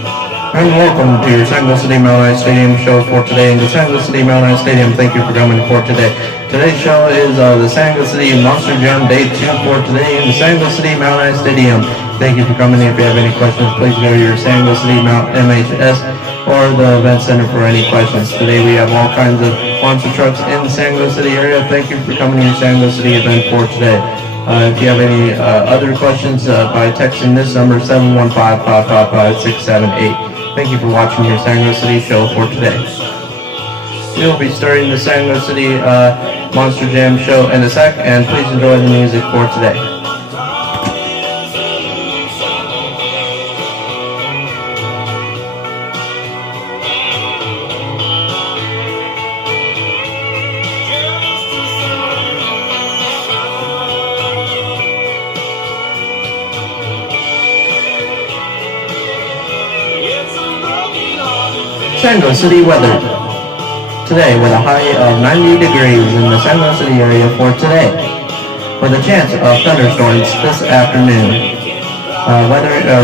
And welcome to your San Luis City Mount Eye Stadium show for today in the San Luis City Mount Eye Stadium. Thank you for coming for today. Today's show is the San Luis City Monster Jam Day 2 for today in the San Luis City Mount Eye Stadium. Thank you for coming. If you have any questions, please go to your San Luis City Mount MHS or the event center for any questions. Today we have all kinds of monster trucks in the San Luis City area. Thank you for coming to your San Luis City event for today. If you have any other questions, by texting this number 715-555-678. Thank you for watching your San Luis City show for today. We'll be starting the San Luis City Monster Jam show in a sec, and please enjoy the music for today. San Luis City weather. Today with a high of 90 degrees in the San Luis City area for today, with a chance of thunderstorms this afternoon.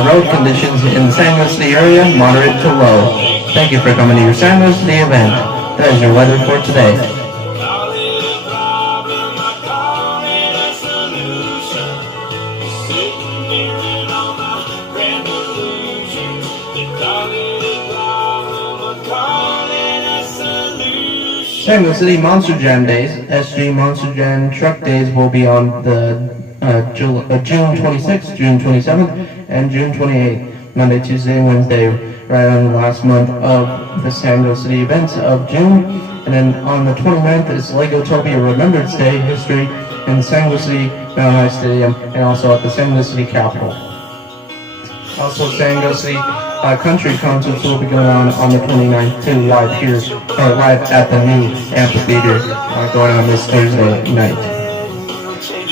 Road conditions in the San Luis City area, moderate to low. Thank you for coming to your San Luis City event. That is your weather for today. San Luis City Monster Jam Days, SG Monster Jam Truck Days will be on the June 26th, June 27th, and June 28th, Monday, Tuesday, and Wednesday, right on the last month of the San Luis City events of June. And then on the 29th is Legotopia Remembrance Day, history in the San Luis City Mount Eye Stadium, and also at the San Luis City Capitol. Also, San Luis City country concerts will be going on the 29th too, live at the new amphitheater, going on this Thursday night.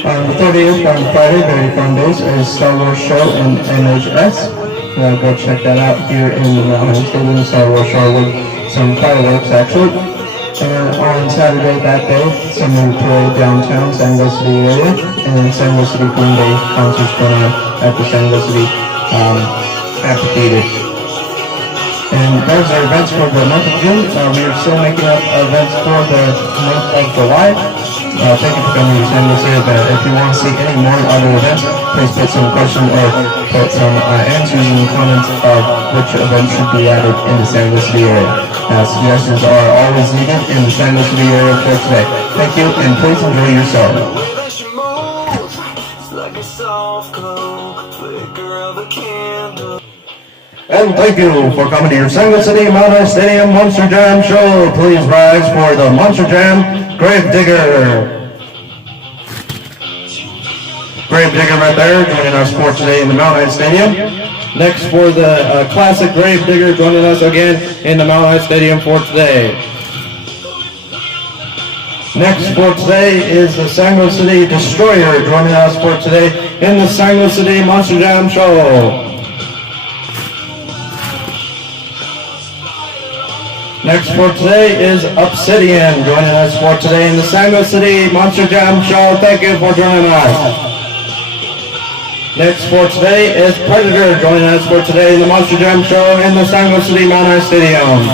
On the 30th, on Friday, very fun days, is Star Wars show in MHS. Go check that out here in the Mount Eye Stadium. Star Wars show with some fireworks actually. And on Saturday that day, summer parade downtown San Luis City area, and then San Luis City Green Day concerts going on at the San Luis City amphitheater. And those are events for the month of June. We are still making up events for the month of July. Thank you for coming to San Luis City. If you want to see any more other events, please put some questions or put some answers in the comments of which events should be added in the San Luis City area. Suggestions are always needed in the San Luis City area for today. Thank you, and please enjoy yourself. And thank you for coming to your San Luis City Mount Eye Stadium Monster Jam show. Please rise for the Monster Jam Grave Digger. Grave Digger right there joining us for today in the Mount Eye Stadium. Next for the classic Grave Digger joining us again in the Mount Eye Stadium for today. Next for today is the San Luis City Destroyer joining us for today in the San Luis City Monster Jam show. Next for today is Obsidian joining us for today in the San Luis City Monster Jam show. Thank you for joining us. Next for today is Predator joining us for today in the Monster Jam show in the San Luis City Mount Eye Stadium.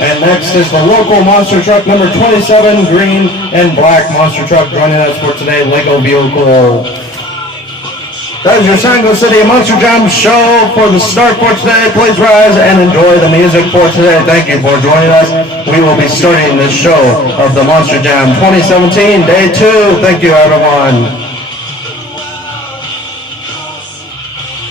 And next is the local monster truck number 27, green and black monster truck joining us for today, Lego vehicle. That is your San Luis City Monster Jam show for the start for today. Please rise and enjoy the music for today. Thank you for joining us. We will be starting this show of the Monster Jam 2017, Day 2. Thank you, everyone.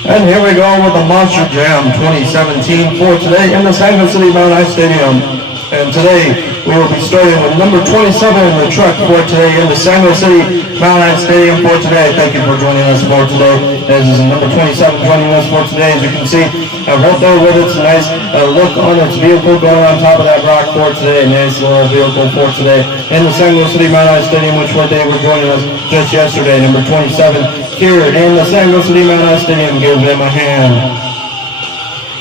And here we go with the Monster Jam 2017 for today in the San Luis City Mount Eye Stadium. And today we will be starting with number 27, the truck for today in the San Luis City Mount Eye Stadium for today. Thank you for joining us for today. This is number 27 joining us for today. As you can see, right there with its nice look on its vehicle going on top of that rock for today. Nice little vehicle for today in the San Luis City Mount Eye Stadium, which they were joining us just yesterday. Number 27 here in the San Luis City Mount Eye Stadium. Give them a hand.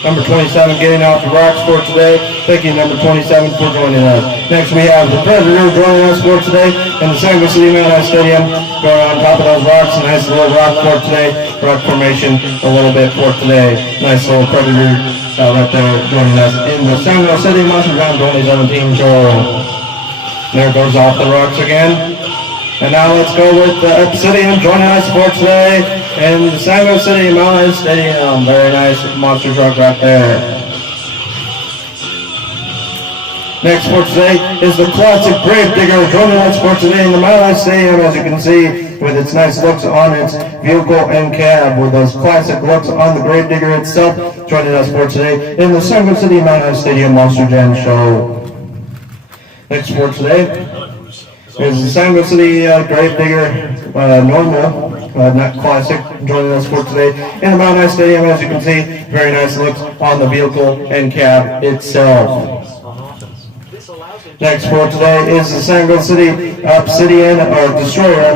Number 27 getting off the rocks for today. Thank you, number 27, for joining us. Next we have the Predator joining us for today in the San Luis City Mount Eye Stadium. Going on top of those rocks, a nice little rock for today rock formation a little bit for today. Nice little Predator right there joining us in the Sango City Monster Jam 2017 show. There goes off the rocks again. And now let's go with the Obsidian joining us for today in the Sango City Mountain Stadium. Very nice monster truck right there. Next for today is the classic Gravedigger joining us for today in the Mile High Stadium, as you can see, with its nice looks on its vehicle and cab, with those classic looks on the Gravedigger itself, joining us for today in the Sango City Mile High Stadium Monster Jam show. Next for today is the Sango City Gravedigger normal, not classic, joining us for today in the Mile High Stadium, as you can see, very nice looks on the vehicle and cab itself. Next for today is the Sango City Obsidian, or Destroyer,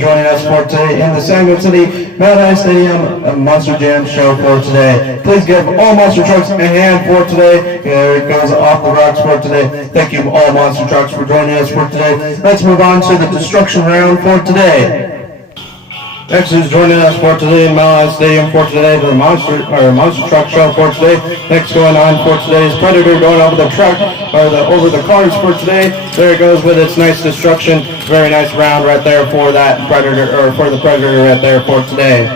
joining us for today in the Sango City Mount High Stadium Monster Jam show for today. Please give all monster trucks a hand for today. There it goes off the rocks for today. Thank you all monster trucks for joining us for today. Let's move on to the destruction round for today. Next is joining us for today in Mile High Stadium for today, the monster truck show for today. Next going on for today is Predator going over the truck, or over the cars for today. There it goes with its nice destruction. Very nice round right there for that Predator, or for the Predator right there for today.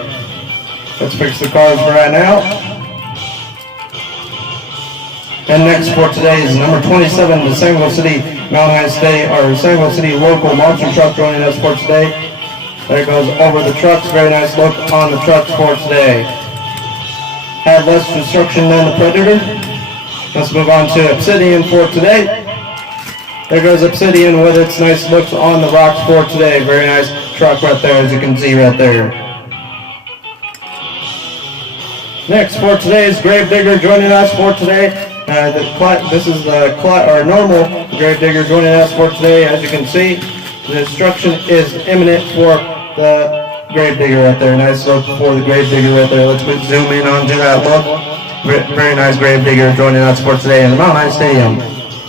Let's fix the cars for right now. And next for today is number 27, the Sango City Mount High Stadium, or Sango City local monster truck joining us for today. There goes over the trucks. Very nice look on the trucks for today. Had less destruction than the Predator. Let's move on to Obsidian for today. There goes Obsidian with its nice looks on the rocks for today. Very nice truck right there, as you can see right there. Next for today is Gravedigger joining us for today. This is the normal Gravedigger joining us for today, as you can see. The destruction is imminent for the Gravedigger right there. Nice look for the Gravedigger right there. Let's zoom in onto that look. Very nice Gravedigger joining us for today in the Mount High Stadium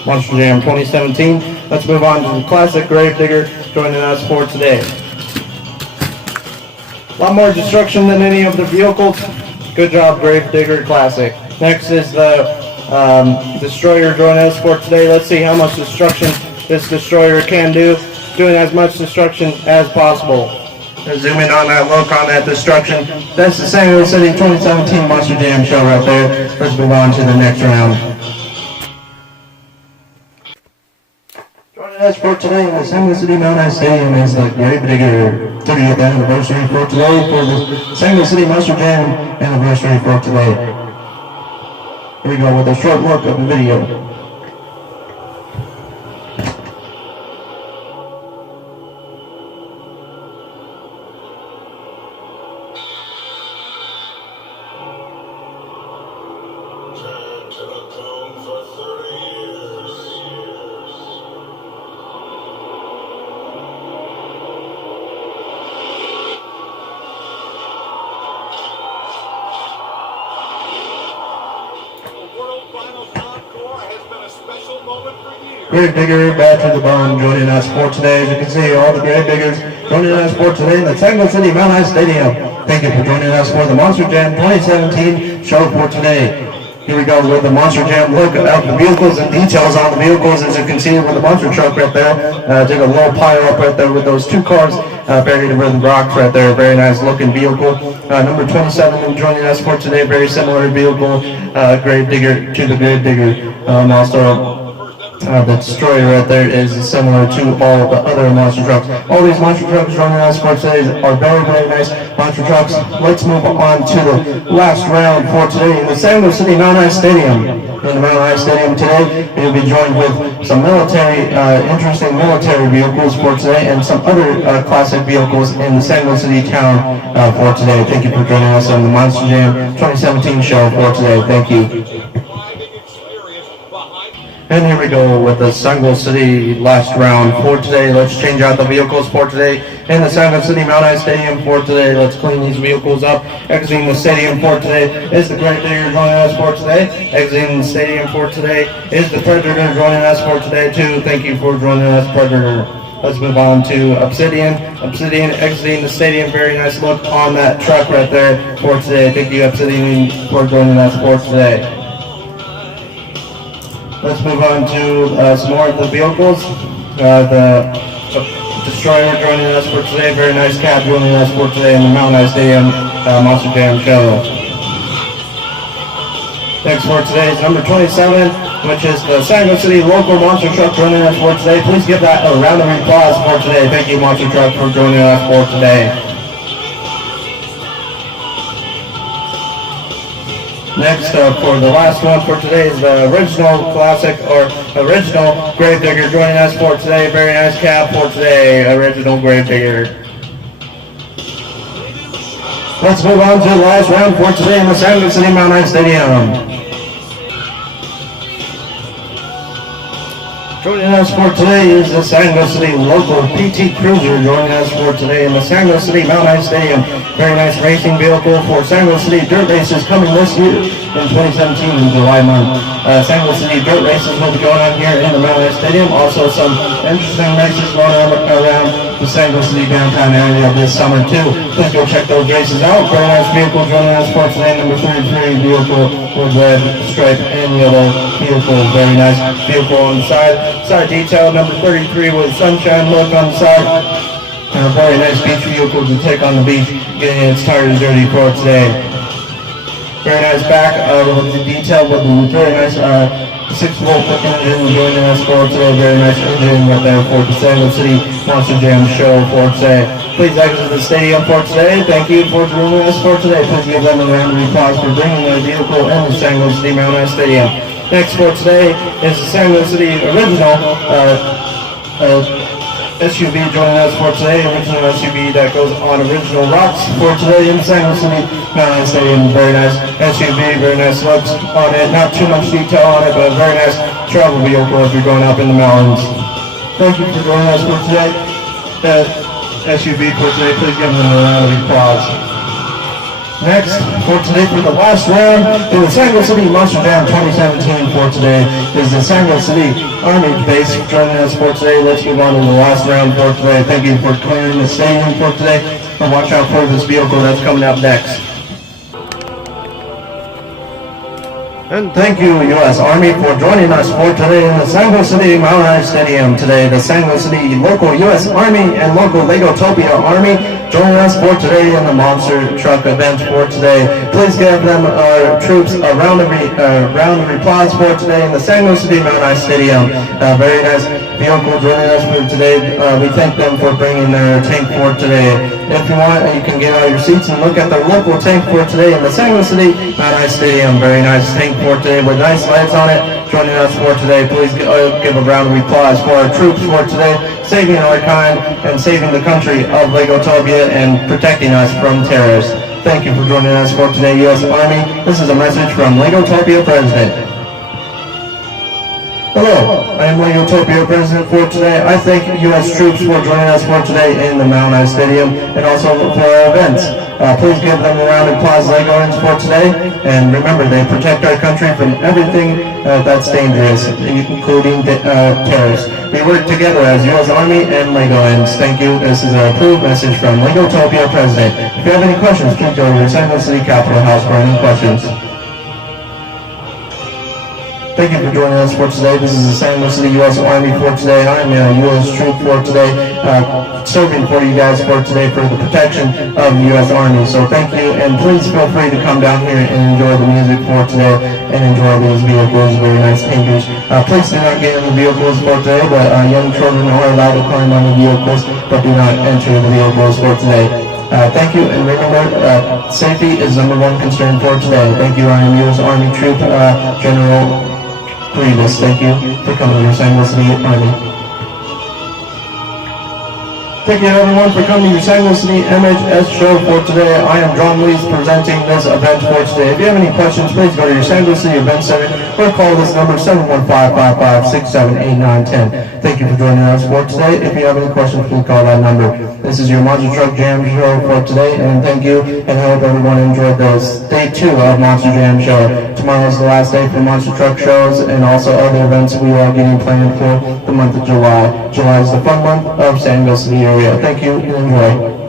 Monster Jam 2017. Let's move on to the classic Gravedigger joining us for today. A lot more destruction than any of the vehicles. Good job, Gravedigger Classic. Next is the Destroyer joining us for today. Let's see how much destruction this Destroyer can do. Doing as much destruction as possible. Zoom in on that look on that destruction. That's the Sango City 2017 Monster Jam show right there. Let's move on to the next round. Joining us for today in the Sango City Mount High Stadium is the Gravedigger 30th anniversary for today for the Sango City Monster Jam anniversary for today. Here we go with a short look of the video. Gravedigger, bad to the bone, joining us for today. As you can see, all the Gravediggers joining us for today in the Sango City Mount High Stadium. Thank you for joining us for the Monster Jam 2017 show for today. Here we go with the Monster Jam look at the vehicles and details on the vehicles. As you can see with the monster truck right there, did a little pile up right there with those two cars buried with the rocks right there. Very nice looking vehicle. Number 27 joining us for today. Very similar vehicle, Gravedigger to the Gravedigger. Also. The Destroyer right there is similar to all the other monster trucks. All these monster trucks joining us for today are very, very nice monster trucks. Let's move on to the last round for today in the Sango City Mount High Stadium. In the Mount High Stadium today, we'll be joined with some interesting military vehicles for today and some other classic vehicles in the Sango City town for today. Thank you for joining us on the Monster Jam 2017 show for today. Thank you. And here we go with the Sango City last round for today. Let's change out the vehicles for today in the Sango City Mount High Stadium for today. Let's clean these vehicles up. Exiting the stadium for today is the Gravedigger joining us for today. Exiting the stadium for today is the Predator joining us for today too. Thank you for joining us, Predator. Let's move on to Obsidian. Obsidian exiting the stadium. Very nice look on that truck right there for today. Thank you, Obsidian, for joining us for today. Let's move on to some more of the vehicles. The Destroyer joining us for today. Very nice cab joining us for today in the Mount High Stadium Monster Jam show. Next for today is number 27, which is the San Luis City local monster truck joining us for today. Please give that a round of applause for today. Thank you, Monster Truck, for joining us for today. Next for the last one for today is the original classic or original Gravedigger joining us for today. Very nice cab for today, original Gravedigger. Let's move on to the last round for today in the San Luis City Mount High Stadium. Joining us for today is the San Luis City local PT Cruiser joining us for today in the San Luis City Mount High Stadium. Very nice racing vehicle for San Luis City Dirt Races coming this year in 2017 in July month. San Luis City Dirt Races will be going on here in the Mount High Stadium. Also some interesting races going on around the San Luis City downtown area this summer too. Please go check those races out. Very nice vehicle joining us for today, number 33 vehicle with red stripe and yellow vehicle. Very nice vehicle on the side. Side detail number 33 with sunshine look on the side. And a very nice beach vehicle to take on the beach, getting its tires dirty for today. Very nice back with the detail with the very nice 6-volt engine joining us for today. Very nice engine right there for the San Luis City Monster Jam show for today. Please exit the stadium for today. Thank you for joining us for today. Please give them a round of applause for bringing their vehicle in the San Luis City Mount High Stadium. Next for today is the San Luis City original SUV joining us for today. Original SUV that goes on original rocks for today in the San Luis City Mount High Stadium. Very nice SUV, very nice looks on it. Not too much detail on it, but a very nice travel vehicle if you're going up in the mountains. Thank you for joining us for today. SUV for today. Please give them a round of applause. Next, for today, for the last round, in the San Luis City Monster Jam 2017 for today, is the San Luis City Army base joining us for today. Let's move on to the last round for today. Thank you for clearing the stadium for today, and watch out for this vehicle that's coming up next. And thank you, U.S. Army, for joining us for today in the San Luis City Mount High Stadium. Today, the San Luis City local U.S. Army and local Legotopia Army joining us for today in the Monster Truck event for today. Please give them our troops a round of applause for today in the San Luis City Mount High Stadium. Very nice vehicle joining us for today. We thank them for bringing their tank for today. If you want, you can get out your seats and look at the local tank for today in the San Luis City Mount High Stadium. Very nice tank for today with nice lights on it. Joining us for today, please give a round of applause for our troops for today, saving our kind and saving the country of Legotopia and protecting us from terrorists. Thank you for joining us for today, U.S. Army. This is a message from Legotopia President. Hello, I am Legotopia President for today. I thank U.S. troops for joining us for today in the Mount High Stadium and also for our events. Please give them a round of applause, Legoans, for today. And remember, they protect our country from everything that's dangerous, including terrorists. We work together as U.S. Army and Legoans. Thank you. This is an approved message from Legotopia President. If you have any questions, please go to your San Luis City Capitol House for any questions. Thank you for joining us for today. This is the San Luis City U.S. Army for today. I'm a U.S. troop for today, serving for you guys for today for the protection of the U.S. Army. So thank you, and please feel free to come down here and enjoy the music for today and enjoy these vehicles, very nice tankers. Please do not get in the vehicles for today, but young children are allowed to climb on the vehicles, but do not enter the vehicles for today. Thank you, and remember, safety is #1 concern for today. Thank you, I am U.S. Army Troop General Grievous. Thank you for coming to your San Luis City Army. Thank you everyone for coming to your San Luis City MHS show for today. I am John Lees presenting this event for today. If you have any questions, please go to your San Luis City Event Center or call this number 715-556-78910. Thank you for joining us for today. If you have any questions, please call that number. This is your Monster Truck Jam show for today, and thank you, and I hope everyone enjoyed this day 2 of Monster Jam show. Tomorrow is the last day for Monster Truck shows, and also other events we are getting planned for the month of July. July is the fun month of San Luis City area. Thank you, and enjoy.